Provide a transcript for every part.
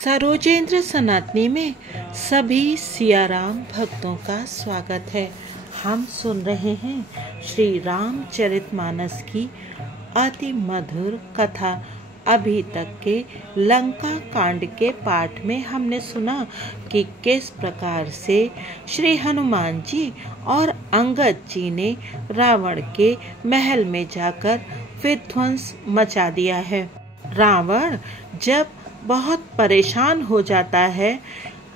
सरोजेंद्र सनातनी में सभी सियाराम भक्तों का स्वागत है। हम सुन रहे हैं श्री रामचरितमानस की अति मधुर कथा। अभी तक के लंका कांड के पाठ में हमने सुना कि किस प्रकार से श्री हनुमान जी और अंगद जी ने रावण के महल में जाकर विध्वंस मचा दिया है। रावण जब बहुत परेशान हो जाता है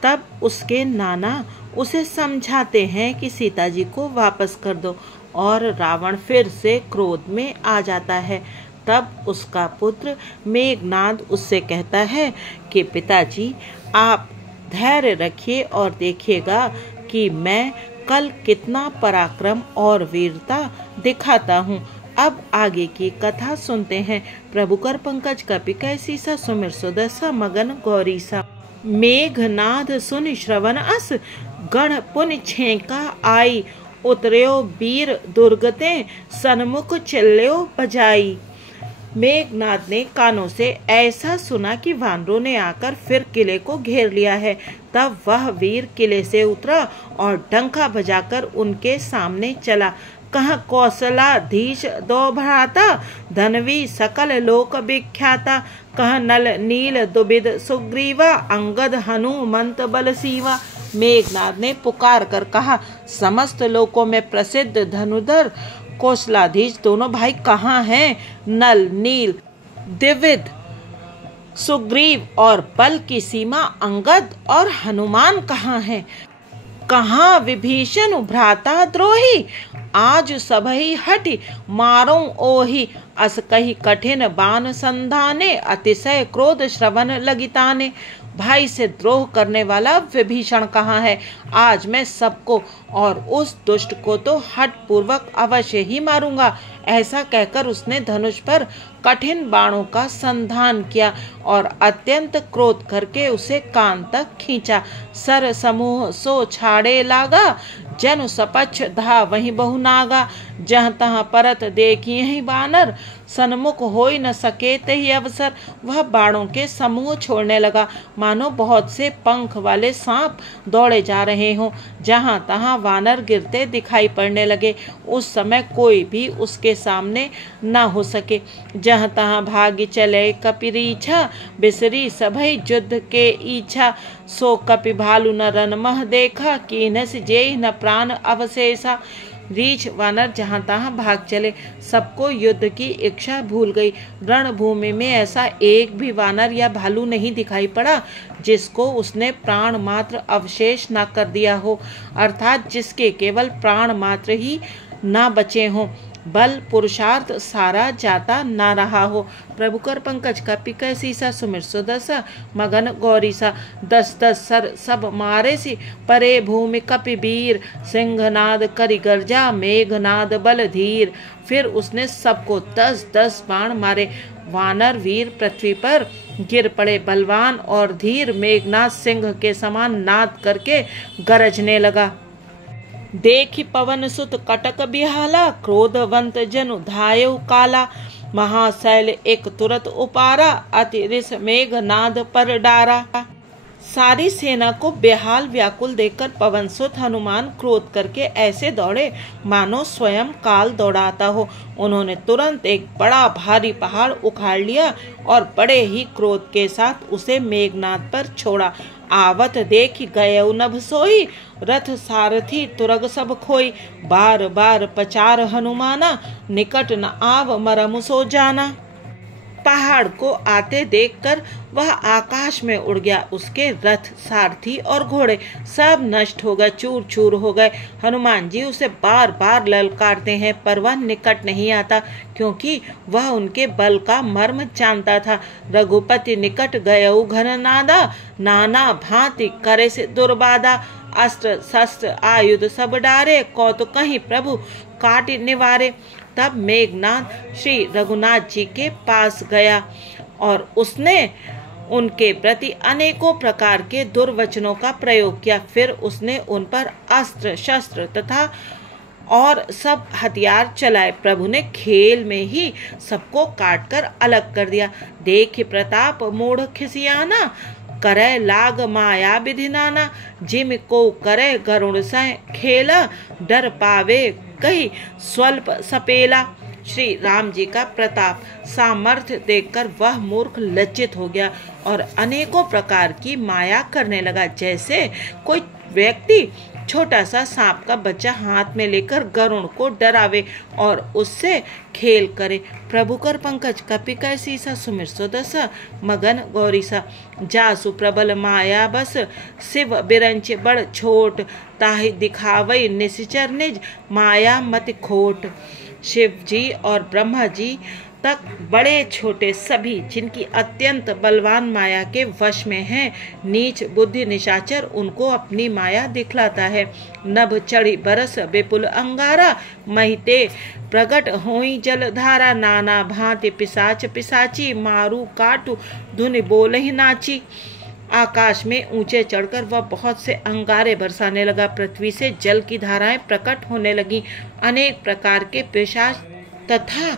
तब उसके नाना उसे समझाते हैं कि सीता जी को वापस कर दो, और रावण फिर से क्रोध में आ जाता है। तब उसका पुत्र मेघनाद उससे कहता है कि पिताजी, आप धैर्य रखिए और देखिएगा कि मैं कल कितना पराक्रम और वीरता दिखाता हूँ। अब आगे की कथा सुनते हैं। प्रभु कर पंकज कपि कैसी सा सुमिर सुदसा मगन गौरी सा। मेघनाद सुन श्रवण अस गण पुन छेका आई। उतर्यो वीर दुर्गते सन्मुख चल्यो बजाई। मेघनाद ने कानों से ऐसा सुना कि वानरों ने आकर फिर किले को घेर लिया है। तब वह वीर किले से उतरा और डंका बजाकर उनके सामने चला। कह कौशलाधीश दो भ्राता धनवी सकल लोक विख्याता। कह नल नील दुबिद सुग्रीवा अंगद हनुमंत बल सीवा। मेघनाद ने पुकार कर कहा, समस्त लोकों में प्रसिद्ध धनुधर कौशलाधीश दोनों भाई कहाँ हैं? नल नील द्विविद सुग्रीव और बल की सीमा अंगद और हनुमान कहाँ हैं? कहाँ विभीषण भ्राता द्रोही? आज सबही हटि मारो ओही। अस कही कठिन बाण संधाने अतिशय क्रोध श्रवण लगिताने। भाई से द्रोह करने वाला विभीषण कहाँ है? आज मैं सबको और उस दुष्ट को तो हठ पूर्वक अवश्य ही मारूंगा। ऐसा कहकर उसने धनुष पर कठिन बाणों का संधान किया और अत्यंत क्रोध करके उसे कान तक खींचा। सर समूह सो छाड़े लागा जनु सपक्ष धा वही बहु नागा। जहाँ तहाँ परत देखी यही बानर सन्मुख होई न सके तही अवसर। वह बाणों के समूह छोड़ने लगा मानो बहुत से पंख वाले सांप दौड़े जा रहे हों। जहाँ तहाँ वानर गिरते दिखाई पड़ने लगे। उस समय कोई भी उसके सामने न हो सके। जहाँ तहाँ भाग्य चले कपिरीछा बिसरी सभई युद्ध के इच्छा। सो कपि भालू न रन मह देखा कीन्ह जेहि न प्राण अवशेषा। रीछ वानर जहाँ तहाँ भाग चले, सबको युद्ध की इच्छा भूल गई। रणभूमि में ऐसा एक भी वानर या भालू नहीं दिखाई पड़ा जिसको उसने प्राण मात्र अवशेष न कर दिया हो, अर्थात जिसके केवल प्राण मात्र ही न बचे हों, बल पुरुषार्थ सारा जाता ना रहा हो। प्रभु कर पंकज कपि कैसी सा सुमिर सुदसा मगन गौरी सा। 10-10 सर सब मारे सी परे भूमि कपि वीर। सिंहनाद करि गर्जा मेघनाद बल धीर। फिर उसने सबको 10-10 बाण मारे। वानर वीर पृथ्वी पर गिर पड़े। बलवान और धीर मेघनाद सिंह के समान नाद करके गरजने लगा। देखि पवन सुत कटक बिहाला क्रोधवंत जनु धायु काला। महाशैल एक तुरत उपारा अति रिस मेघनाद पर डारा। सारी सेना को बेहाल व्याकुल देखकर पवन सुत हनुमान क्रोध करके ऐसे दौड़े मानो स्वयं काल दौड़ाता हो। उन्होंने तुरंत एक बड़ा भारी पहाड़ उखाड़ लिया और बड़े ही क्रोध के साथ उसे मेघनाद पर छोड़ा। आवत देखि गयउ नभ सोई रथ सारथी तुरग सब खोई। बार बार पचार हनुमाना निकट न आव मरमु सो जाना। पहाड़ को आते देखकर वह आकाश में उड़ गया। उसके रथ सारथी और घोड़े सब नष्ट हो गए, चूर चूर हो गए। हनुमान जी उसे बार बार ललकारते हैं पर वह निकट नहीं आता, क्योंकि वह उनके बल का मर्म जानता था। रघुपति निकट गयउ घन नादा नाना भांति करे से दुर्बाधा। अस्त्र शस्त्र आयुध सब डारे कौतुक कहीं प्रभु काट निवारे। तब मेघनाद श्री रघुनाथ जी के पास गया और उसने उनके प्रति अनेकों प्रकार के दुर्वचनों का प्रयोग किया। फिर उसने उन पर अस्त्र शस्त्र तथा और सब हथियार चलाए। प्रभु ने खेल में ही सबको काट कर अलग कर दिया। देख प्रताप मूढ़ खिसियाना करे लाग माया विधि नाना, जिम को करे गरुण सह खेला, डर पावे कही स्वल्प सपेला। श्री राम जी का प्रताप सामर्थ्य देखकर वह मूर्ख लज्जित हो गया और अनेकों प्रकार की माया करने लगा, जैसे कोई व्यक्ति छोटा सा सांप का बच्चा हाथ में लेकर गरुड़ को डरावे और उससे खेल करे। प्रभु कर पंकज कपि कैसी सा सुमिर सुदसा, मगन गौरी सा जासु प्रबल माया बस, शिव बिरंच बड़ छोट, ताहि दिखावई निश्चर निज, माया मत खोट। शिव जी और ब्रह्मा जी तक बड़े छोटे सभी जिनकी अत्यंत बलवान माया के वश में हैं, नीच बुद्धि निशाचर उनको अपनी माया दिखलाता है। नभ चढ़ी बरस विपुल अंगारा, महिते प्रगट होई जलधारा, नाना भांति पिशाच पिशाची, मारू काटू धुनि बोलहि नाची। आकाश में ऊंचे चढ़कर वह बहुत से अंगारे बरसाने लगा, पृथ्वी से जल की धाराएं प्रकट होने लगी, अनेक प्रकार के पिशाच तथा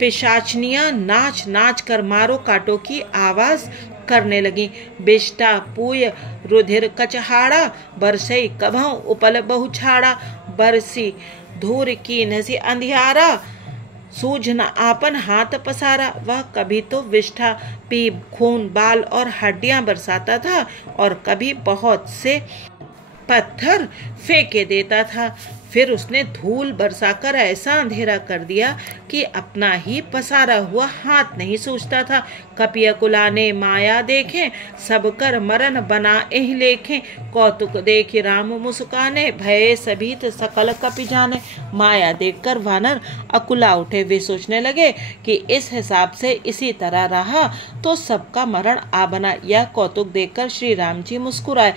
पिशाचनियां नाच नाच कर मारो काटो की आवाज करने लगी। बिष्टा पूय रुधिर कचहाड़ा, बरसई कभौ उपल बहुछाड़ा, बरसी धूर की नसी अंधियारा, सूझ न आपन हाथ पसारा। वह कभी तो विष्ठा पी खून बाल और हड्डियां बरसाता था और कभी बहुत से पत्थर फेंके देता था। फिर उसने धूल बरसाकर ऐसा अंधेरा कर दिया कि अपना ही पसारा हुआ हाथ नहीं सूझता था। कपिया कुलाने माया देखें, सब कर मरण बना एह लेखें, कौतुक देख राम मुस्काने, भय सभीत सकल कपि जाने। माया देखकर वानर अकुला उठे। वे सोचने लगे कि इस हिसाब से इसी तरह रहा तो सबका मरण आ बना। यह कौतुक देखकर श्री राम जी मुस्कुराए।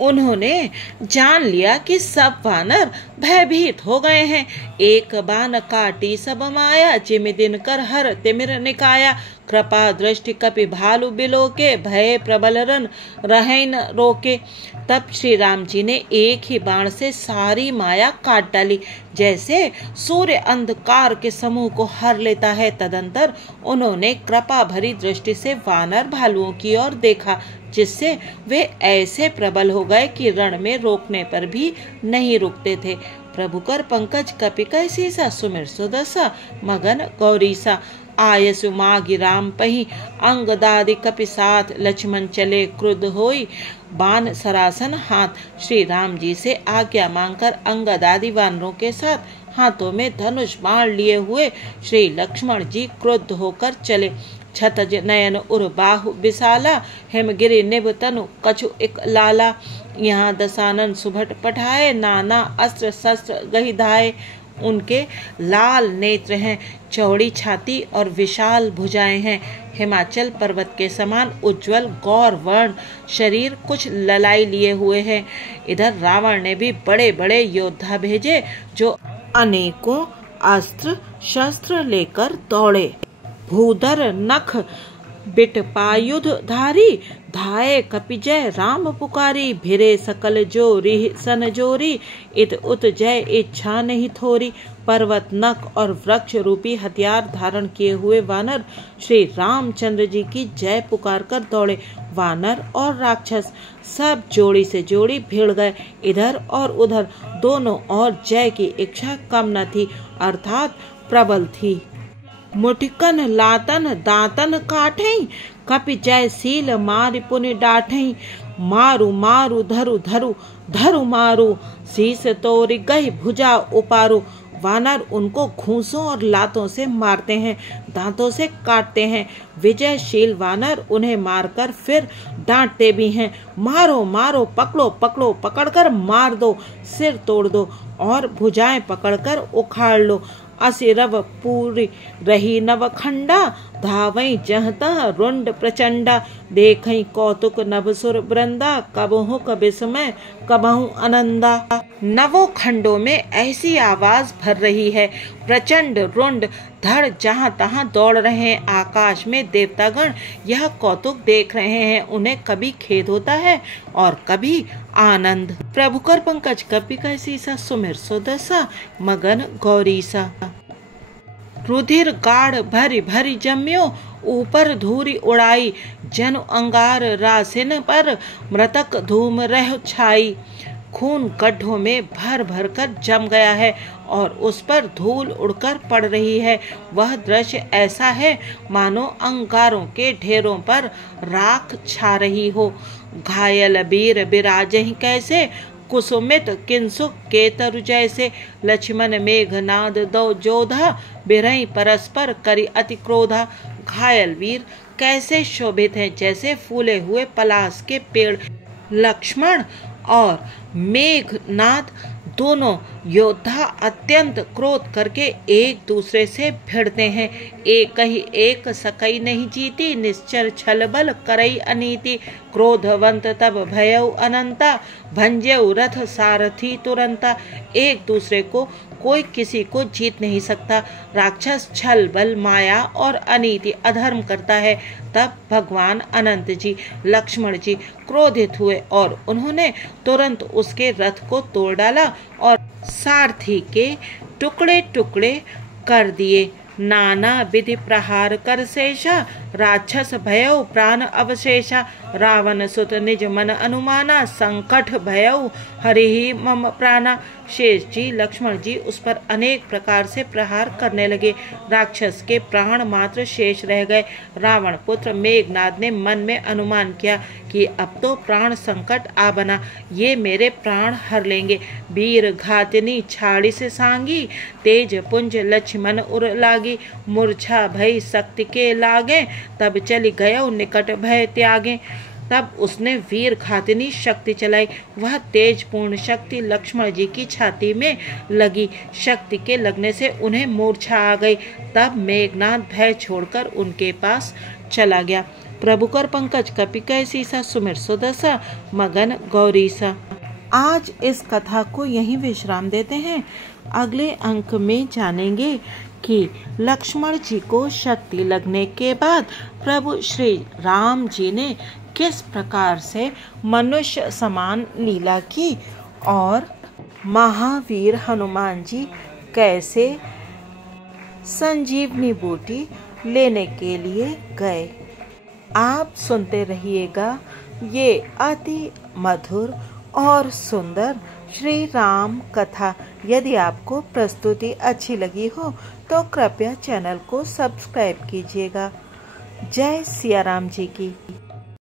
उन्होंने जान लिया कि सब वानर भयभीत हो गए हैं। एक बान काटी सब माया, जिमि दिन कर हर तिमिर निकाया, कृपा दृष्टि कपि भालु बिलो के, भय प्रबल रन रहे न रोके। तब श्री राम जी ने एक ही बाण से सारी माया काट डाली, जैसे सूर्य अंधकार के समूह को हर लेता है। तदंतर उन्होंने कृपा भरी दृष्टि से वानर भालुओं की ओर देखा, जिससे वे ऐसे प्रबल हो गए कि रण में रोकने पर भी नहीं रुकते थे। प्रभु कर पंकज कपि कैसी सा, सुमिर सुदसा, मगन गौरी सा। आयसु मागी राम पही, अंग दादि कपि साथ, लक्ष्मण चले क्रुद्ध होई, बाण सरासन हाथ। श्री राम जी से आज्ञा मांगकर अंगद आदि वानरों के साथ हाथों में धनुष बाण लिए हुए श्री लक्ष्मण जी क्रुद्ध होकर चले। छतज नयन उर बाहु विशाला, हेमगिरि निभ तनु कछु एक लाला। यहाँ दशानन सुभट पठाए, नाना अस्त्र शस्त्र गहि धाए। उनके लाल नेत्र हैं, चौड़ी छाती और विशाल भुजाएं हैं। हिमाचल पर्वत के समान उज्जवल गौर वर्ण शरीर, कुछ ललाई लिए हुए हैं। इधर रावण ने भी बड़े बड़े योद्धा भेजे, जो अनेकों अस्त्र शस्त्र लेकर दौड़े। भूधर नख बिटपायुध धारी, धाये कपिजय राम पुकारी, भिरे सकल जोरी सन जोरी, इत उत जय इच्छा नहीं थोरी। पर्वत नख और वृक्ष रूपी हथियार धारण किए हुए वानर श्री रामचंद्र जी की जय पुकार कर दौड़े। वानर और राक्षस सब जोड़ी से जोड़ी भिड़ गए। इधर और उधर दोनों और जय की इच्छा कम न थी, अर्थात प्रबल थी। मुठिकन लातन दातन काठई, कपि जय सील मारि पुनि डाठई। मारू मारू धरु धरु धरु मारू, शीस तोरि गहि भुजा उपारू। वानर उनको घूंसों और लातों से मारते हैं, दांतों से काटते हैं। विजयशील वानर उन्हें मारकर फिर डांटते भी हैं। मारो मारो, पकड़ो पकड़ो, पकड़कर मार दो, सिर तोड़ दो और भुजाएं पकड़कर उखाड़ लो। असिरव पूरी रही नवखंडा, धावई जहतः रुंड प्रचंडा। देखई कौतुक नभसुर वृंदा, कबहु कबिस्मय कबहु आनंदा। नवों खंडों में ऐसी आवाज भर रही है, प्रचंड रुंड धड़ जहां तहां दौड़ रहे हैं। आकाश में देवतागण यह कौतुक देख रहे हैं। उन्हें कभी खेद होता है और कभी आनंद। प्रभु कर पंकज कपि कैसी सा, सुमिर सुदसा, मगन गौरी सा। रुधिर गाढ़ भरी भरी जम्यो, ऊपर धूरी उड़ाई, जन अंगार रासिन पर मृतक धूम रह छाई। खून गड्ढों में भर भर कर जम गया है और उस पर धूल उड़कर पड़ रही है। वह दृश्य ऐसा है मानो अंगारों के ढेरों पर राख छा रही हो। घायल वीर बिराजहि कैसे, कुसुमित किंसुक केतरु जैसे। लक्ष्मण मेघनाद दो जोधा, बिरही परस्पर करी अति क्रोधा। घायल वीर कैसे शोभित हैं, जैसे फूले हुए पलाश के पेड़। लक्ष्मण और मेघनाद दोनों योद्धा अत्यंत क्रोध करके एक दूसरे से भिड़ते हैं। एक ही एक सकई नहीं जीती, निश्चर छल बल करई अनीति। क्रोधवंत तब भयउ अनंता, भंजयउ रथ सारथी तुरंता। एक दूसरे को कोई किसी को जीत नहीं सकता। राक्षस छल बल माया और अनीति अधर्म करता है। तब भगवान अनंत जी लक्ष्मण जी क्रोधित हुए और उन्होंने तुरंत उसके रथ को तोड़ डाला और सारथी के टुकड़े टुकड़े कर दिए। नाना विधि प्रहार कर शेषा, राक्षस भयउ प्राण अवशेषा। रावण सुत निज मन अनुमाना, संकट भयउ हरिहि मम प्राणा। शेष जी लक्ष्मण जी उस पर अनेक प्रकार से प्रहार करने लगे। राक्षस के प्राण मात्र शेष रह गए। रावण पुत्र मेघनाद ने मन में अनुमान किया कि अब तो प्राण संकट आ बना, ये मेरे प्राण हर लेंगे। वीर घातिनी छाड़ी से सांगी, तेज पुंज लक्ष्मण उर लागी। मूर्छा भई शक्ति के लागे, तब चली गयो निकट भय त्यागे। तब उसने वीर घातिनी शक्ति चलाई। वह तेज पूर्ण शक्ति लक्ष्मण जी की छाती में लगी। शक्ति के लगने से उन्हें मूर्छा आ गई। तब मेघनाद भय छोड़कर उनके पास चला गया। प्रभु कर पंकज कपि कैसीसा, सुमिर सुदशा मगन गौरीसा। आज इस कथा को यहीं विश्राम देते हैं। अगले अंक में जानेंगे कि लक्ष्मण जी को शक्ति लगने के बाद प्रभु श्री राम जी ने किस प्रकार से मनुष्य समान लीला की और महावीर हनुमान जी कैसे संजीवनी बूटी लेने के लिए गए। आप सुनते रहिएगा ये अति मधुर और सुंदर श्री राम कथा। यदि आपको प्रस्तुति अच्छी लगी हो तो कृपया चैनल को सब्सक्राइब कीजिएगा। जय सिया राम जी की।